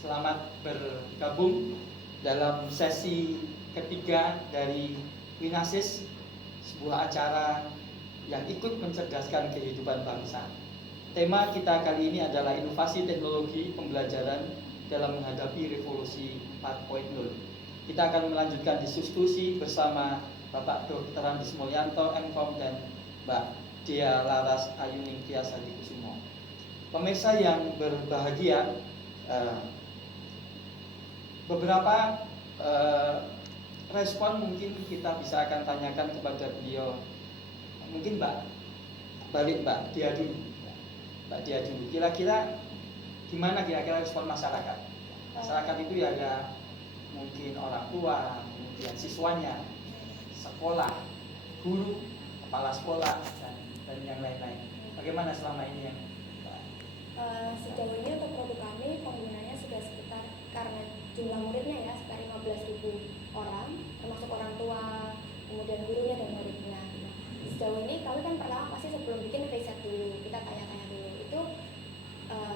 Selamat bergabung dalam sesi ketiga dari Winasis, sebuah acara yang ikut mencerdaskan kehidupan bangsa. Tema kita kali ini adalah inovasi teknologi pembelajaran dalam menghadapi revolusi 4.0. Kita akan melanjutkan diskusi bersama Bapak Dr. Andis Mulyanto, MKom, dan Mbak Dea Laras Ayuning Tiasa Dikusumo. Pemirsa yang berbahagia, beberapa respon mungkin kita bisa akan tanyakan kepada beliau. Mungkin Mbak Dia dulu. Mbak Dia dulu. Kira-kira gimana kira-kira respon masyarakat? Masyarakat itu ya ada mungkin orang tua, kemudian siswanya, sekolah, guru, kepala sekolah, dan yang lain-lain. Bagaimana selama ini yang sejauh ini untuk produk kami penggunanya sudah sekitar, karena jumlah muridnya ya sekitar 15.000 orang, termasuk orang tua, kemudian gurunya dan muridnya. Sejauh ini kami kan pertama pasti sebelum bikin riset dulu, kita tanya-tanya dulu. Itu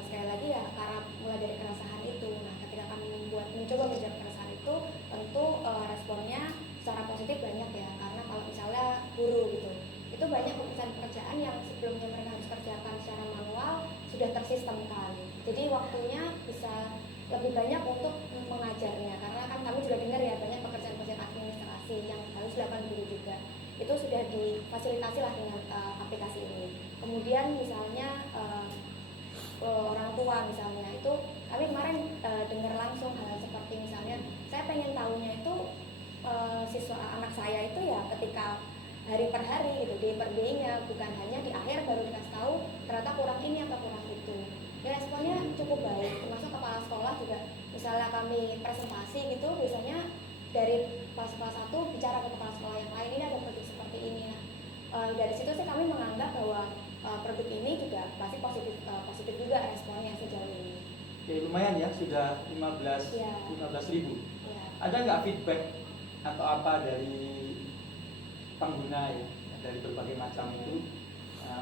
sekali lagi ya karena mulai dari keresahan itu. Nah, ketika kami mencoba menjawab keresahan itu, tentu responnya secara positif banyak ya, karena kalau misalnya guru gitu, itu banyak pekerjaan yang sebelumnya mereka harus kerjakan secara manual sudah tersistemkan. Jadi waktunya bisa lebih banyak untuk mengajarnya, karena kan kami juga dengar ya banyak pekerjaan-pekerjaan administrasi yang harus dilakukan guru juga. Itu sudah difasilitasi lah dengan aplikasi ini. Kemudian misalnya orang tua misalnya, itu kami kemarin dengar langsung hal seperti misalnya saya pengen tahunya itu siswa anak saya itu ya ketika hari per hari gitu, day per day-nya, bukan hanya di akhir baru dikasih tahu ternyata kurang ini atau kurang itu. Ya, responnya cukup baik, termasuk kepala sekolah juga. Misalnya kami presentasi gitu, biasanya dari kelas 1 bicara ke kepala sekolah yang lain, ini ada produk seperti ini. Nah, dari situ sih kami menganggap bahwa produk ini juga pasti positif juga responnya sejauh ini. Ya lumayan ya, sudah 15.000. Ya. Ada nggak feedback atau apa dari pengguna ya, dari berbagai macam itu,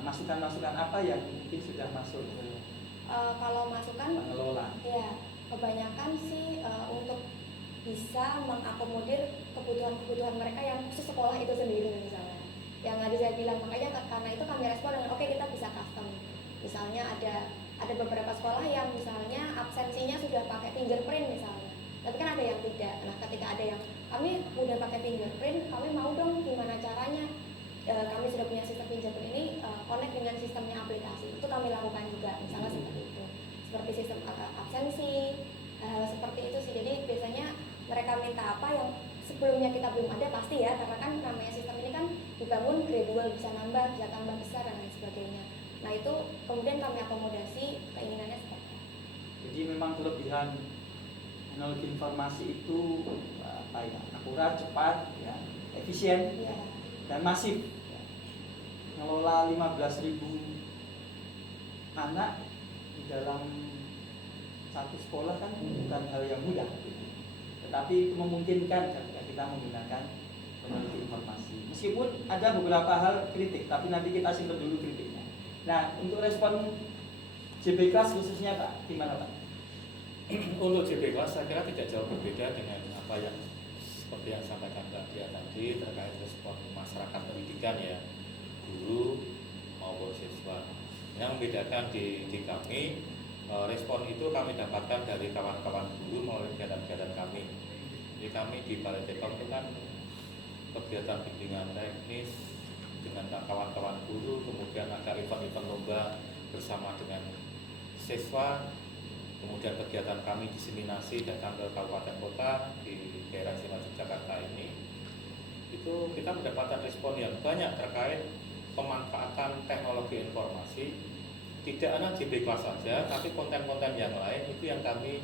masukan-masukan apa yang mungkin sudah masuk ke kalau masukan pengelola? Ya, kebanyakan sih untuk bisa mengakomodir kebutuhan mereka yang khusus sekolah itu sendiri misalnya. Yang tadi saya bilang, makanya karena itu kami respon dengan oke, kita bisa custom. Misalnya ada beberapa sekolah yang misalnya absensinya sudah pakai fingerprint misalnya, tapi kan ada yang tidak. Nah, ketika ada yang kami udah pakai fingerprint, kami mau dong gimana caranya kami sudah punya sistem fingerprint ini connect dengan sistemnya aplikasi. Itu kami lakukan juga, misalnya seperti itu, seperti sistem absensi, seperti itu sih. Jadi biasanya mereka minta apa yang sebelumnya kita belum ada pasti ya, karena kan namanya sistem ini kan dibangun gradual, bisa nambah, bisa tambah besar dan lain sebagainya. Nah, itu kemudian kami akomodasi keinginannya seperti itu. Jadi memang kelebihan teknologi informasi itu apa ya, akurat, cepat, ya, efisien, Ya. dan masif. Ya. Mengelola 15.000 anak di dalam satu sekolah kan bukan hal yang mudah, tetapi memungkinkan ketika kita menggunakan teknologi informasi. Meskipun ada beberapa hal kritik, tapi nanti kita simpan dulu kritiknya. Nah, untuk respon JB Class khususnya Pak, gimana Pak? Untuk JB Class saya kira tidak jauh berbeda dengan apa yang seperti yang sampaikan Mbak Dia tadi terkait respon masyarakat pendidikan ya, guru maupun siswa. Yang membedakan di kami, respon itu kami dapatkan dari kawan-kawan guru melalui kegiatan-kegiatan kami. Jadi kami di Balai Teknik itu kan kegiatan bimbingan teknis dengan kawan-kawan guru, kemudian ada event-event lomba bersama dengan siswa, kemudian kegiatan kami diseminasi datang ke kabupaten kota di daerah istimewa Yogyakarta ini. Itu kita mendapatkan respon yang banyak terkait pemanfaatan teknologi informasi, tidak hanya JB Class saja, tapi konten-konten yang lain itu yang kami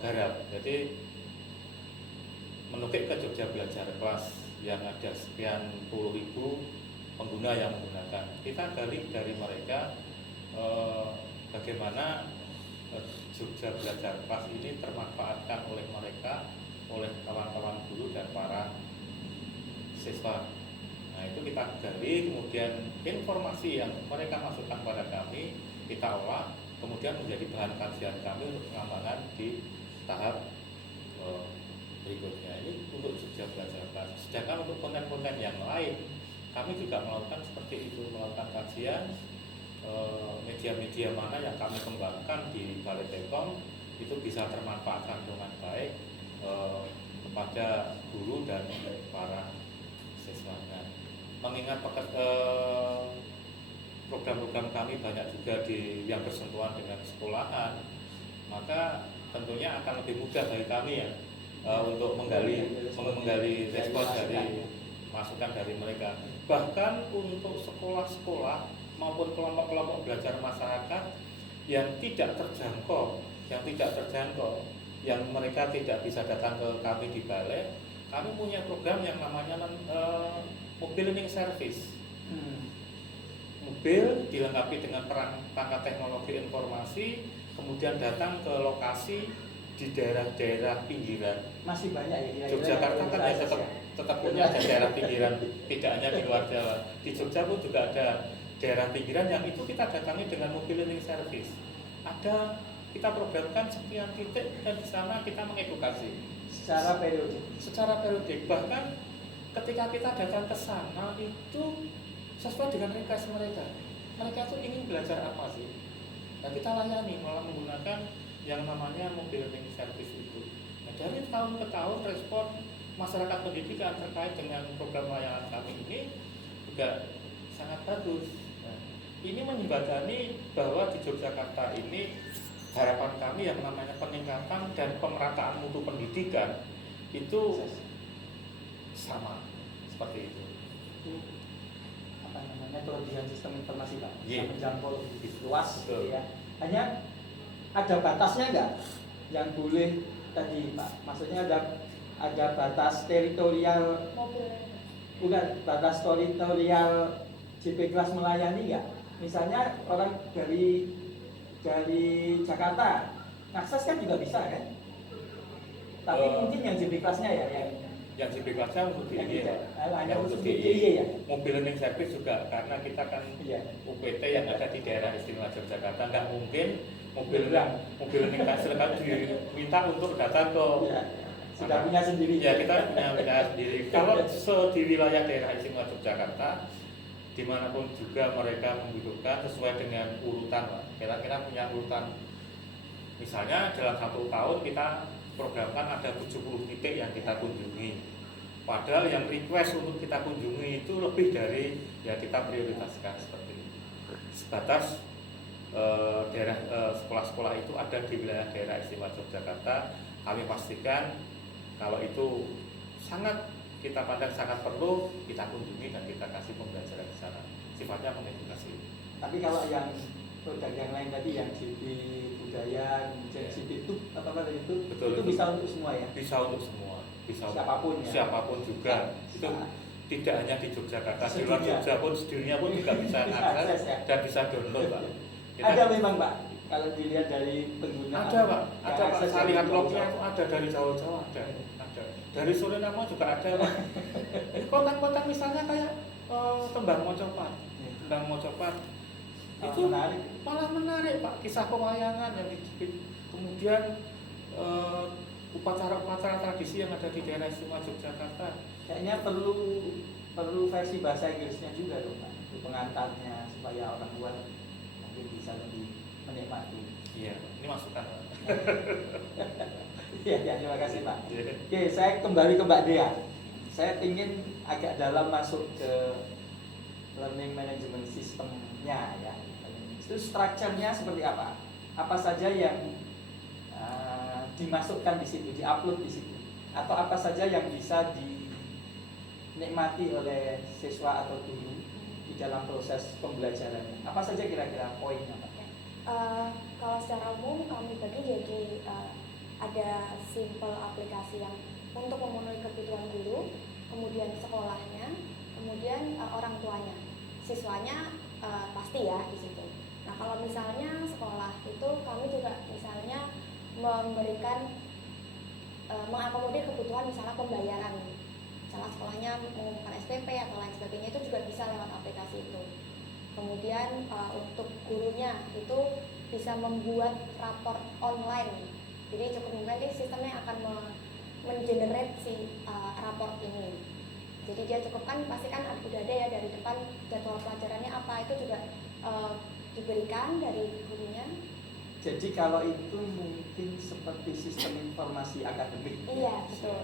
garap. Jadi menukik ke Jogja Belajar Kelas yang ada sekian puluh ribu pengguna yang menggunakan. Kita gali dari mereka bagaimana Jogja Belajar Kelas ini termanfaatkan oleh mereka, oleh kawan-kawan guru dan para siswa. Nah, itu kita gali, kemudian informasi yang mereka masukkan pada kami kita olah, kemudian menjadi bahan kajian kami untuk pengembangan di tahap berikutnya. Ini untuk Jogja Belajar Kelas. Sedangkan untuk konten-konten yang lain, kami juga melakukan seperti itu, melakukan kajian media-media mana yang kami kembangkan di Balai Telkom itu bisa termanfaatkan dengan baik kepada guru dan para siswanya. Mengingat program-program kami banyak juga yang bersentuhan dengan sekolahan, maka tentunya akan lebih mudah bagi kami ya untuk menggali respon dari masukan dari mereka. Bahkan untuk sekolah-sekolah maupun kelompok-kelompok belajar masyarakat yang tidak terjangkau, yang mereka tidak bisa datang ke kami di balai, kami punya program yang namanya mobile learning service. Mobil dilengkapi dengan perangkat teknologi informasi, kemudian datang ke lokasi di daerah-daerah pinggiran. Masih banyak ya. Yogyakarta kan ya tetap punya ada daerah pinggiran, tidak hanya di luar Jawa. Di Jogja pun juga ada daerah pinggiran yang itu kita datangi dengan mobil learning service. Kita programkan sekian titik dan di sana kita mengedukasi secara periodik. Bahkan ketika kita datang ke sana itu sesuai dengan request mereka. Mereka tuh ingin belajar apa sih? Nah, kita layani malah menggunakan yang namanya mobil learning service itu. Nah, dari tahun ke tahun respon masyarakat pendidikan terkait dengan program layanan kami ini juga sangat bagus. Nah, ini menjembatani bahwa di Yogyakarta ini harapan kami yang namanya peningkatan dan pemerataan mutu pendidikan itu sama seperti itu. Kelebihan sistem informasi Pak, bisa menjangkau lebih luas gitu ya. Hanya ada batasnya nggak yang boleh tadi Pak? Maksudnya ada batas teritorial, bukan batas teritorial JP Kelas melayani nggak? Misalnya orang dari Jakarta akses kan juga bisa kan? Tapi mungkin yang JP Kelasnya ya yang JP Kelasnya untuk DIY hanya untuk DIY ya. Mobil learning service juga karena kita kan UPT yang ada di daerah istimewa Yogyakarta, nggak mungkin mobil learning service kan diminta untuk datang ke sudah punya sendiri. Ya, kita punya wilayah sendiri. Kalau di wilayah daerah istimewa Yogyakarta dimanapun juga mereka membutuhkan sesuai dengan urutan, kira-kira punya urutan. Misalnya dalam 1 tahun kita programkan ada 70 titik yang kita kunjungi. Padahal yang request untuk kita kunjungi itu lebih dari ya kita prioritaskan seperti ini. Sebatas daerah sekolah-sekolah itu ada di wilayah daerah istimewa Yogyakarta, kami pastikan kalau itu sangat kita pandang sangat perlu, kita kunjungi dan kita kasih pembelajaran di sana. Sifatnya mengedukasi. Tapi kalau yang produk yang lain tadi yang JP budaya, kemudian JP itu betul, itu bisa untuk semua ya? Bisa untuk semua, siapapun ya? Siapapun juga. Itu tidak hanya di Yogyakarta, di luar Jogja pun sedunia pun juga bisa akses ya? Dan bisa download Pak. Ada memang Pak, kalau dilihat dari pengguna. Ada Pak, saya lihat lognya itu ada dari Jawa-Jawa ada. Dari Suriname juga ada Pak. Konten-konten misalnya kayak Tembang Mocopat. Itu malah menarik Pak, kisah pewayangan yang dibikin, kemudian upacara-upacara tradisi yang ada di daerah istimewa Yogyakarta. Kayaknya perlu versi bahasa Inggrisnya juga dong Pak, untuk pengantarnya supaya orang luar mungkin bisa lebih menikmati. Iya, ini masukan Pak. Iya, terima kasih Pak. Oke, saya kembali ke Mbak Dea. Saya ingin agak dalam masuk ke learning management systemnya ya. Itu strukturnya seperti apa? Apa saja yang dimasukkan di situ, diupload di situ, atau apa saja yang bisa dinikmati oleh siswa atau guru di dalam proses pembelajarannya? Apa saja kira-kira poinnya Pak? Kalau secara umum kami bagi jadi ada simple aplikasi yang untuk memenuhi kebutuhan guru, kemudian sekolahnya, kemudian orang tuanya, siswanya pasti ya di situ. Nah kalau misalnya sekolah itu kami juga misalnya memberikan mengakomodir kebutuhan misalnya pembayaran, misalnya sekolahnya mengumumkan SPP atau lain sebagainya itu juga bisa lewat aplikasi itu. Kemudian untuk gurunya itu bisa membuat raport online. Jadi cukup nanti sistemnya akan mengenerate si raport ini. Jadi dia cukup kan pasti kan udah ada ya dari depan jadwal pelajarannya apa, itu juga diberikan dari gurunya. Jadi kalau itu mungkin seperti sistem informasi akademik. Iya, betul.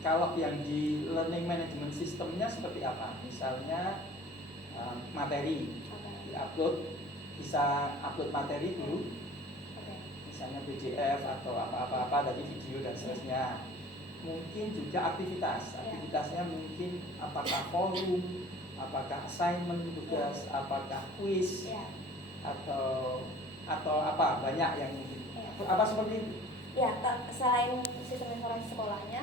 Kalau yang di learning management sistemnya seperti apa? Misalnya materi, Oke. diupload, bisa upload materi dulu, Oke. misalnya PDF atau apa-apa dari video dan seterusnya. Mungkin juga aktivitasnya mungkin apakah forum, apakah assignment tugas, apakah quiz, Iya. atau apa banyak yang mungkin Iya. apa seperti itu. Ya, selain sistem informasi sekolahnya,